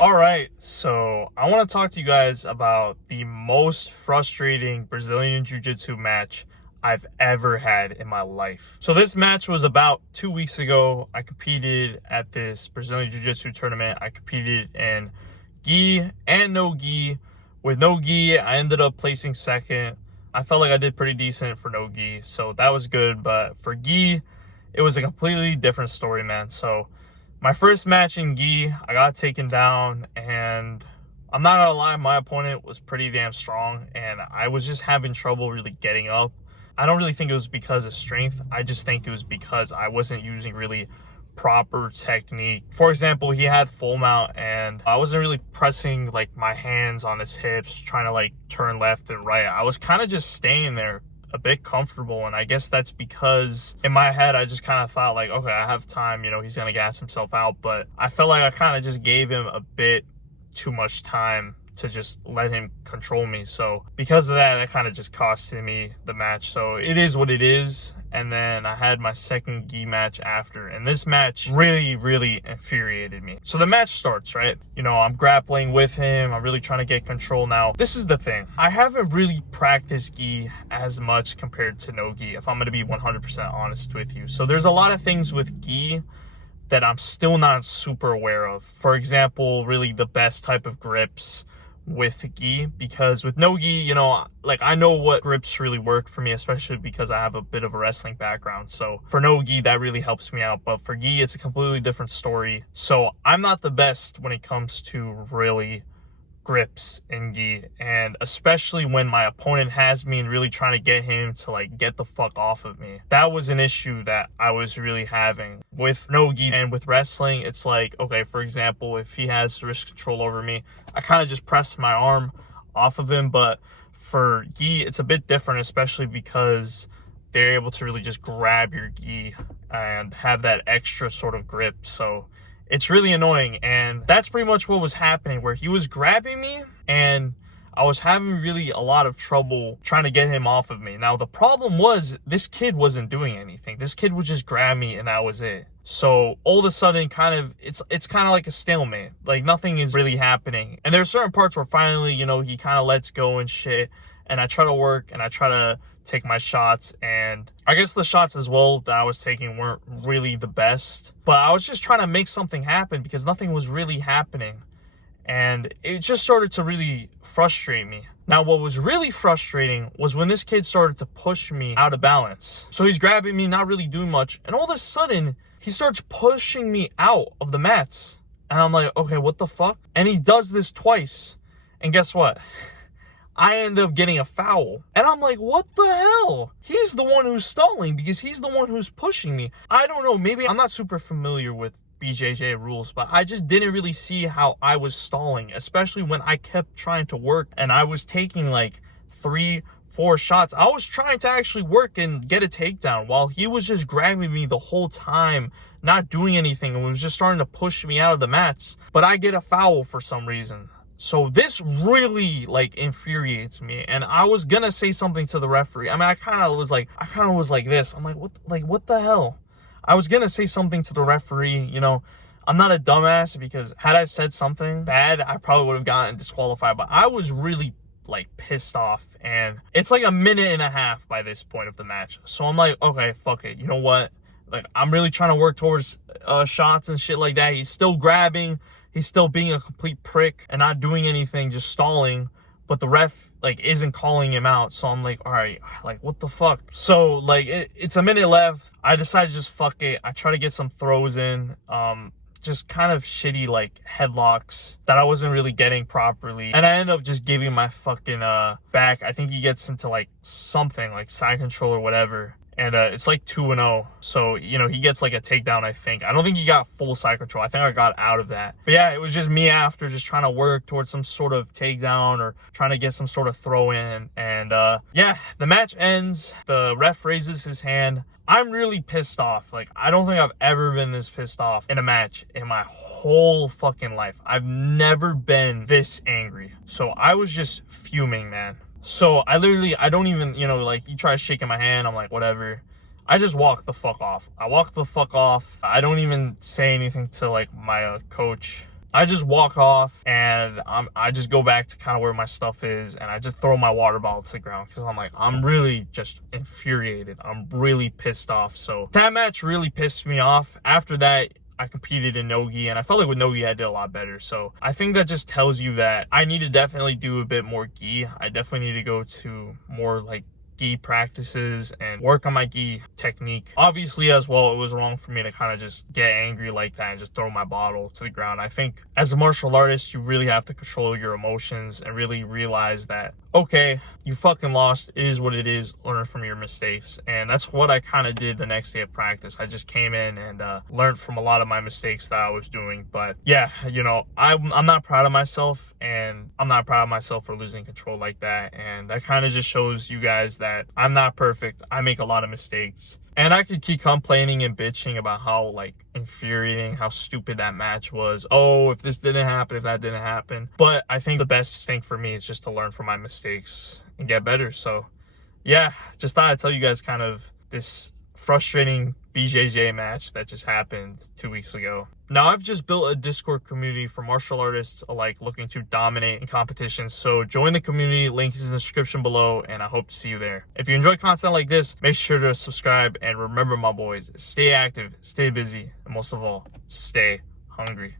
All right, so I want to talk to you guys about the most frustrating Brazilian Jiu-Jitsu match I've ever had in my life. So this match was about 2 weeks ago. I competed at this Brazilian Jiu-Jitsu tournament. I competed in gi and no gi. With no gi, I ended up placing second. I felt like I did pretty decent for no gi, so that was good. But for gi, it was a completely different story, man. So my first match in gi, I got taken down, and I'm not gonna lie, my opponent was pretty damn strong, and I was just having trouble really getting up. I don't really think it was because of strength. I just think it was because I wasn't using really proper technique. For example, he had full mount, and I wasn't really pressing like my hands on his hips, trying to like turn left and right. I was kind of just staying there a bit comfortable, and I guess that's because in my head I just kind of thought like, okay, I have time, he's gonna gas himself out. But I felt like I kind of just gave him a bit too much time to just let him control me. So because of that kind of just costed me the match. So it is what it is. And then I had my second gi match after, and this match really infuriated me. So the match starts, right? I'm grappling with him. I'm really trying to get control. Now, this is the thing. I haven't really practiced gi as much compared to no gi, if I'm going to be 100% honest with you. So there's a lot of things with gi that I'm still not super aware of. For example, really the best type of grips with gi, because with no gi, like I know what grips really work for me, especially because I have a bit of a wrestling background. So for no gi, that really helps me out. But for gi, it's a completely different story. So I'm not the best when it comes to really grips in gi, and especially when my opponent has me and really trying to get him to like get the fuck off of me. That was an issue that I was really having with no gi. And with wrestling, it's like, okay, for example, if he has wrist control over me, I kind of just press my arm off of him. But for gi, it's a bit different, especially because they're able to really just grab your gi and have that extra sort of grip. So it's really annoying, and that's pretty much what was happening, where he was grabbing me and I was having really a lot of trouble trying to get him off of me. Now, the problem was this kid wasn't doing anything. This kid would just grab me and that was it. So all of a sudden, it's kind of like a stalemate. Like nothing is really happening. And there's certain parts where finally, he kind of lets go and shit. And I try to work and I try to take my shots, and I guess the shots as well that I was taking weren't really the best, but I was just trying to make something happen because nothing was really happening, and it just started to really frustrate me. Now, what was really frustrating was when this kid started to push me out of balance. So he's grabbing me, not really doing much, and all of a sudden he starts pushing me out of the mats, and I'm like, okay, what the fuck? And he does this twice, and guess what? I end up getting a foul. And I'm like, what the hell? He's the one who's stalling because he's the one who's pushing me. I don't know, maybe I'm not super familiar with BJJ rules, but I just didn't really see how I was stalling, especially when I kept trying to work and I was taking like 3-4 shots. I was trying to actually work and get a takedown while he was just grabbing me the whole time, not doing anything, and was just starting to push me out of the mats. But I get a foul for some reason. So this really like infuriates me, and I was gonna say something to the referee. I mean, I kind of was like this. I'm like, what the hell? I was gonna say something to the referee. I'm not a dumbass, because had I said something bad, I probably would have gotten disqualified. But I was really like pissed off, and it's like a minute and a half by this point of the match. So I'm like, okay, fuck it. You know what? Like, I'm really trying to work towards shots and shit like that. He's still grabbing. He's still being a complete prick and not doing anything, just stalling. But the ref, like, isn't calling him out. So I'm like, all right, like, what the fuck? So, like, it's a minute left. I decided to just fuck it. I try to get some throws in. Just kind of shitty, like, headlocks that I wasn't really getting properly. And I end up just giving my fucking back. I think he gets into, like, something, like, side control or whatever. And it's like 2-0. So, he gets like a takedown, I think. I don't think he got full side control. I think I got out of that. But yeah, it was just me after, just trying to work towards some sort of takedown or trying to get some sort of throw in. And yeah, the match ends. The ref raises his hand. I'm really pissed off. Like, I don't think I've ever been this pissed off in a match in my whole fucking life. I've never been this angry. So I was just fuming, man. So I don't even, like, he tries shaking my hand. I'm like, whatever. I just walk the fuck off. I walk the fuck off. I don't even say anything to, like, my coach. I just walk off and I just go back to kind of where my stuff is, and I just throw my water bottle to the ground because I'm like, I'm really just infuriated. I'm really pissed off. So that match really pissed me off. After that, I competed in no-gi, and I felt like with no-gi I did a lot better. So I think that just tells you that I need to definitely do a bit more gi. I definitely need to go to more like gi practices and work on my gi technique. Obviously as well, it was wrong for me to kind of just get angry like that and just throw my bottle to the ground. I think as a martial artist, you really have to control your emotions and really realize that, okay, you fucking lost. It is what it is. Learn from your mistakes. And that's what I kind of did the next day of practice. I just came in and learned from a lot of my mistakes that I was doing. But yeah, you know, I'm not proud of myself, and I'm not proud of myself for losing control like that. And that kind of just shows you guys that I'm not perfect. I make a lot of mistakes. And I could keep complaining and bitching about how like infuriating, how stupid that match was. Oh, if this didn't happen, if that didn't happen. But I think the best thing for me is just to learn from my mistakes and get better. So yeah, just thought I'd tell you guys kind of this frustrating BJJ match that just happened 2 weeks ago. Now, I've just built a Discord community for martial artists alike looking to dominate in competitions. So join the community, link is in the description below, and I hope to see you there. If you enjoy content like this, make sure to subscribe, and remember, my boys, stay active, stay busy, and most of all, stay hungry.